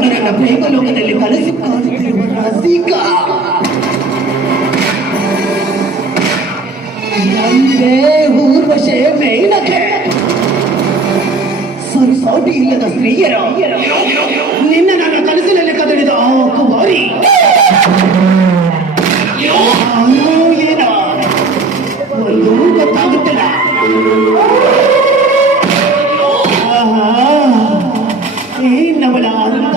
ನಾನು ನನ್ನ ಪ್ರೇಮ ಲೋಕದಲ್ಲಿ ಕನಸು ಕಾಣುತ್ತಿರುವ ರಸಿಕ ನಂದೇ ಊರ್ವಶೆ ಮೇನಕೆ ಸರಿಸಾಟಿ ಇಲ್ಲದ ಸ್ತ್ರೀಯರು ನಿನ್ನ ನನ್ನ ಕನಸಿನಲ್ಲಿ ಕದಡಿದ ಆ ಕುಮಾರಿ ಏನೋ ಒಂದು ಗೊತ್ತಾಗುತ್ತಿಲ್ಲ. ನವಳ ಅಂತ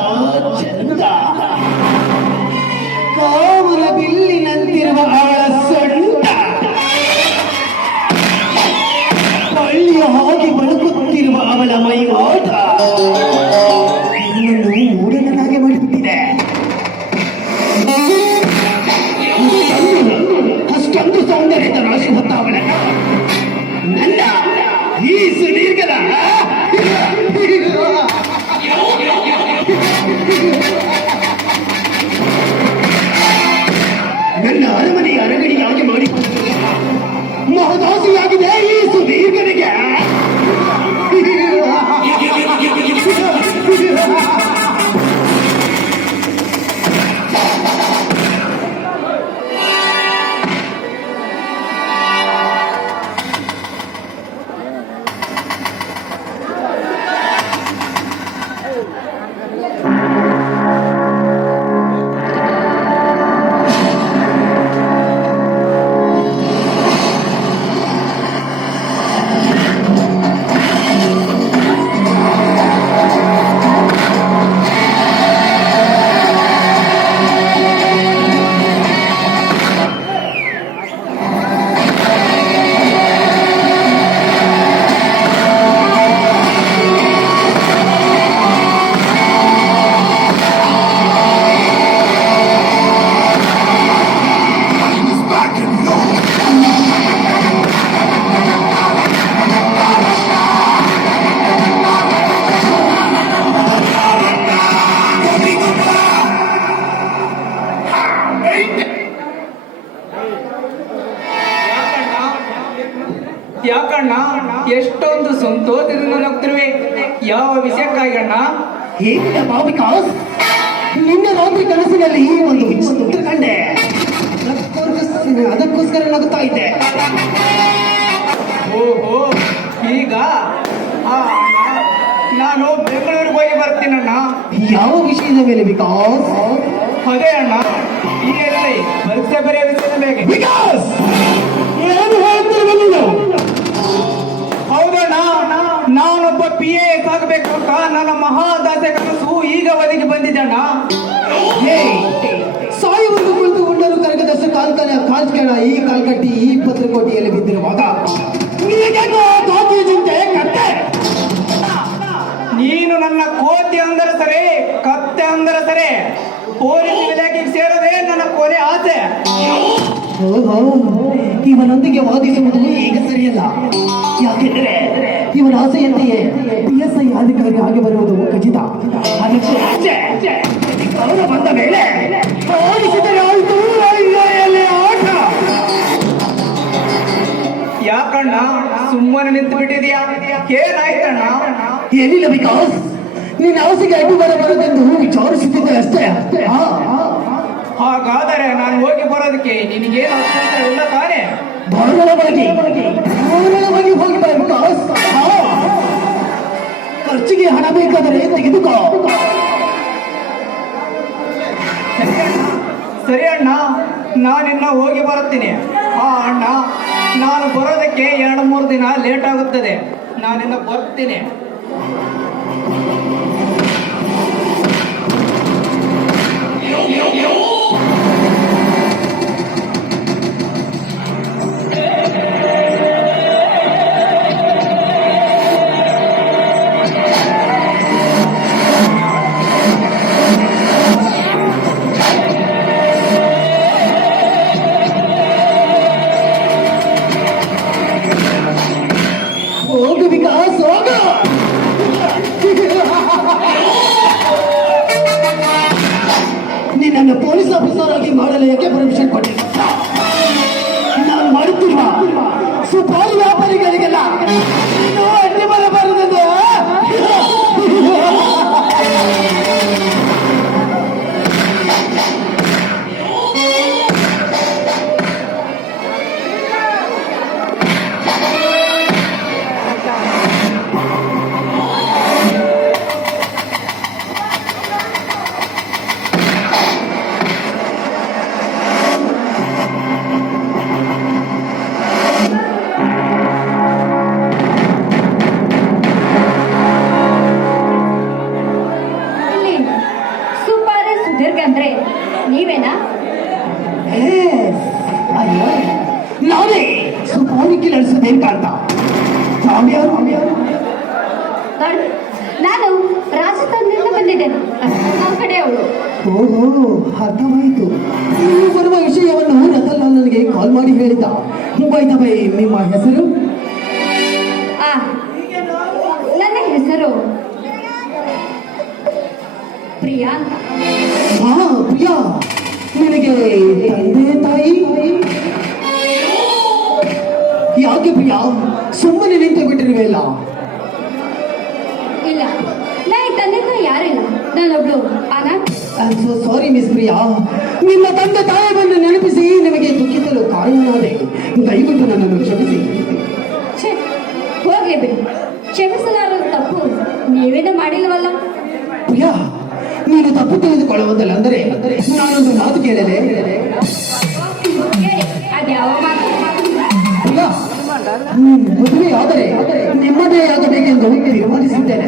ಚಂದ ಕಾಮನ ಬಿಲ್ಲಿನಂತಿರುವ ಅವಳ ಸೊಂಟ ಬಳ್ಳಿಯ ಹಾಗೆ ಬಳುಕುತ್ತಿರುವ ಅವಳ ಮೈವಾಟ ನನ್ನನ್ನು ಮೂಢನನ್ನಾಗಿ ಮಾಡಿಬಿಟ್ಟಿದೆ. ಅಷ್ಟೊಂದು ಸೌಂದರ್ಯದ ರಾಶಿ ಹೊತ್ತ ಅವಳನ್ನ ನನ್ನ ಈ ಸುದೀರ್ಘದ ನನ್ನ ಅರಮನೆಯ ಅರಗಡಿಯಾಗಿ ಮಾಡಿಕೊಂಡು ಮಹದಾಸಿಯಾಗಿದೆ ಈ ಸುದೀರ್ಘನಿಗೆ. ಯಾಕಣ್ಣ ಎಷ್ಟೊಂದು ಸಂತೋಷದಿಂದ ನಗ್ತಿರುವೆ? ಯಾವ ವಿಷಯಕ್ಕಾಗಣ್ಣ? ಹೇಗಿಲ್ಲ ಭಾವಿಕಾಸ್, ನಿನ್ನೆ ರಾತ್ರಿ ಕನಸಿನಲ್ಲಿ ಒಂದು ವಿಚಿತ್ರ ಕಂಡೆ. ಅದಕ್ಕೋಸ್ಕರ ನಗುತ್ತಾ ಇದ್ದೆ. ಓಹೋ, ಈಗ ನಾನು ಬೆಂಗಳೂರಿಗೆ ಹೋಗಿ ಬರ್ತೀನಣ್ಣ. ಯಾವ ವಿಷಯದ ಮೇಲೆ ವಿಕಾಸ್? ಅದೇ ಅಣ್ಣ, ಈ ಪರೀಕ್ಷೆ ಬರೆಯ ವಿಷಯದ ಮೇಲೆ. ವಿಕಾಸ್, ಏನು ಹೇಳ್ತಿರುವೆ ನೀನು? ಹೌದಣ್ಣ, ನಾನೊಬ್ಬ PAS ಆಗಬೇಕು ಅಂತ ನನ್ನ ಮಹಾದಾಸೆ ಕನಸು ಈಗ ಒದಗಿ ಬಂದಿದ್ದಣ್ಣ. ಸಾಯುವುದು ಕುಳಿತು ಉಂಡರು ಕರಗದಷ್ಟು ಕಾಲ್ಕಣ ಈ ಕಾಲ್ಕಟ್ಟಿ ಈ ಪತ್ರಕೋಟೆಯಲ್ಲಿ ಬಿದ್ದಿರುವಾಗ ಚಿಂತೆ ಕತ್ತೆ. ನೀನು ನನ್ನ ಕೋತಿ ಅಂದರೆ ಸರಿ, ಕತ್ತೆ ಅಂದರೆ ಸರಿ, ಪೊಲೀಸ್ ಇಲಾಖೆಗೆ ಸೇರೋದೇ ನನ್ನ ಕೊನೆ ಆಸೆ. ಇವನೊಂದಿಗೆ ವಾದಿಸುವುದು ಈಗ ಸರಿಯಲ್ಲ. ಯಾಕೆಂದರೆ ಇವನ ಆಸೆಯಂತೆಯೇ PSI ಅಧಿಕಾರಿ ಆಗಿ ಬರುವುದು ಖಚಿತ. ಅದಕ್ಕೆ ಬಂದ ಮೇಲೆ ಓಡಿಸಿದರೆ ಆಯ್ತು ಆಟ. ಯಾಕಣ್ಣ ಸುಮ್ಮನೆ ನಿಂತು ಬಿಟ್ಟಿದ್ಯಾ? ಏನಾಯ್ತಣ್ಣ? ಏನಿಲ್ಲ ವಿಕಾಸ್, ನಿನ್ನ ಆಸೆಗೆ ಅಡ್ಡು ಬರಬಾರದೆಂದು ವಿಚಾರಿಸುತ್ತಿದ್ದೆ ಅಷ್ಟೇ. ಹಾಗಾದರೆ ನಾನು ಹೋಗಿ ಬರೋದಕ್ಕೆ ನಿನಗೇನು ಅಭ್ಯಂತರ ಇಲ್ಲ ತಾನೆ? ಧಾರಾಳವಾಗಿ ಹೋಗಿ ಬರ ವಿಕಾಸ್. ಖರ್ಚಿಗೆ ಹಣ ಬೇಕಾದರೆ ತೆಗೆದುಕೋ. ಸರಿ ಅಣ್ಣ, ನಾನಿನ್ನ ಹೋಗಿ ಬರುತ್ತೀನಿ. ಅಣ್ಣ, ನಾನು ಬರೋದಕ್ಕೆ 2-3 ದಿನ ಲೇಟ್ ಆಗುತ್ತದೆ. ನಾನಿನ್ನ ಬರ್ತೀನಿ. ಹೋಗು ವಿಕಾಸ್, ಹೋಗು. ನಾನು ರಾಜಸ್ಥಾನದಿಂದ ಬಂದಿದ್ದೇನೆ ಆ ಕಡೆಯವಳು. ಓಹೋ, ಅರ್ಥವಾಯಿತು. ನೀವು ಬರುವ ವಿಷಯವನ್ನು ರತನ್ಲಾಲ್ ನನಗೆ ಕಾಲ್ ಮಾಡಿ ಹೇಳಿದ್ದ. ಬೈ ದ ಬೈ, ನಿಮ್ಮ ಹೆಸರು? ಆ ನನ್ನ ಹೆಸರು ಪ್ರಿಯಾ. ಹಾ, ಪ್ರಿಯಾ. ನಿನಗೆ ತಂದೆ ತಾಯಿ? ಯಾಕೆ ಪ್ರಿಯಾ ಸುಮ್ಮನೆ ನಿಂತು ಬಿಟ್ಟಿರುವೆಲ್ಲ? ಇಲ್ಲ, ನನಗೆ ತಂದೆ ತಾಯಿ ಯಾರಿಲ್ಲ. ನಾನೊಬ್ಳು ಅನಾಥ. ಸಾರಿ ಮಿಸ್ ಪ್ರಿಯಾ, ನಿಮ್ಮ ತಂದೆ ತಾಯಿಯನ್ನು ನೆನಪಿಸಿ ನಿಮಗೆ ದುಃಖಿಸಲು ಕಾರಣನಾದೆ. ದಯವಿಟ್ಟು ನನ್ನನ್ನು ಕ್ಷಮಿಸಿ. ಛೇ, ಹೋಗ್ಲಿ ಬಿಡಿ. ಕ್ಷಮಿಸಲಾರದ ತಪ್ಪು ನೀವೇನೂ ಮಾಡಿಲ್ವಲ್ಲ. ಪ್ರಿಯಾ, ನೀನು ತಪ್ಪು ತಿಳಿದುಕೊಳ್ಳುವುದಲ್ಲ. ಅಂದರೆ ನಾನೊಂದು ಮಾತು ಕೇಳಲೆ? ಹೇಳಿ, ಅದ್ಯಾವ ಮಾತು? ಪ್ರಿಯಾ, ಮದುವೆ ಆದರೆ ನಿಮ್ಮದೇ ಆಗಬೇಕೆಂದು ತೀರ್ಮಾನಿಸಿದ್ದೇನೆ.